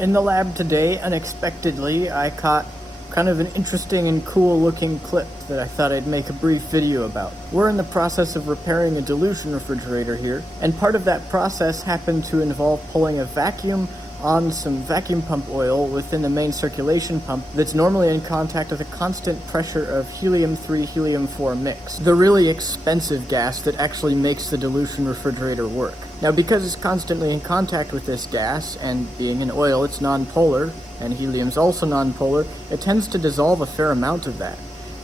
In the lab today, unexpectedly, I caught kind of an interesting and cool looking clip that I thought I'd make a brief video about. We're in the process of repairing a dilution refrigerator here, and part of that process happened to involve pulling a vacuum on some vacuum pump oil within the main circulation pump that's normally in contact with a constant pressure of Helium-3 Helium-4 mix, the really expensive gas that actually makes the dilution refrigerator work. Now, because it's constantly in contact with this gas, and being an oil it's nonpolar, and helium's also nonpolar, it tends to dissolve a fair amount of that.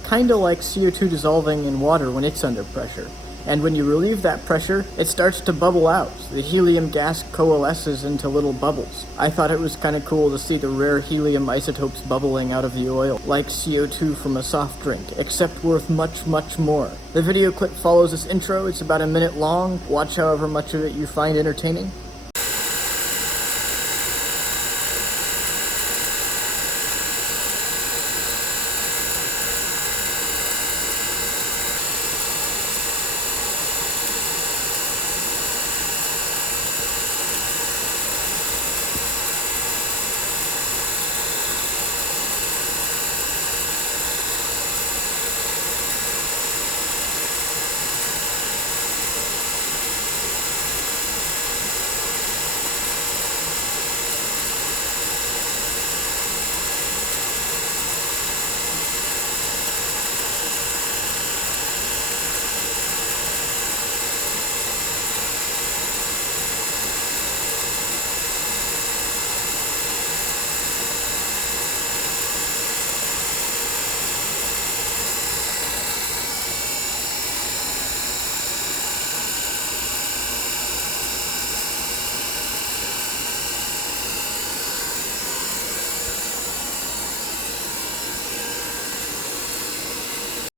Kinda like CO2 dissolving in water when it's under pressure. And when you relieve that pressure, it starts to bubble out. The helium gas coalesces into little bubbles. I thought it was kind of cool to see the rare helium isotopes bubbling out of the oil, like CO2 from a soft drink, except worth much, much more. The video clip follows this intro. It's about a minute long. Watch however much of it you find entertaining.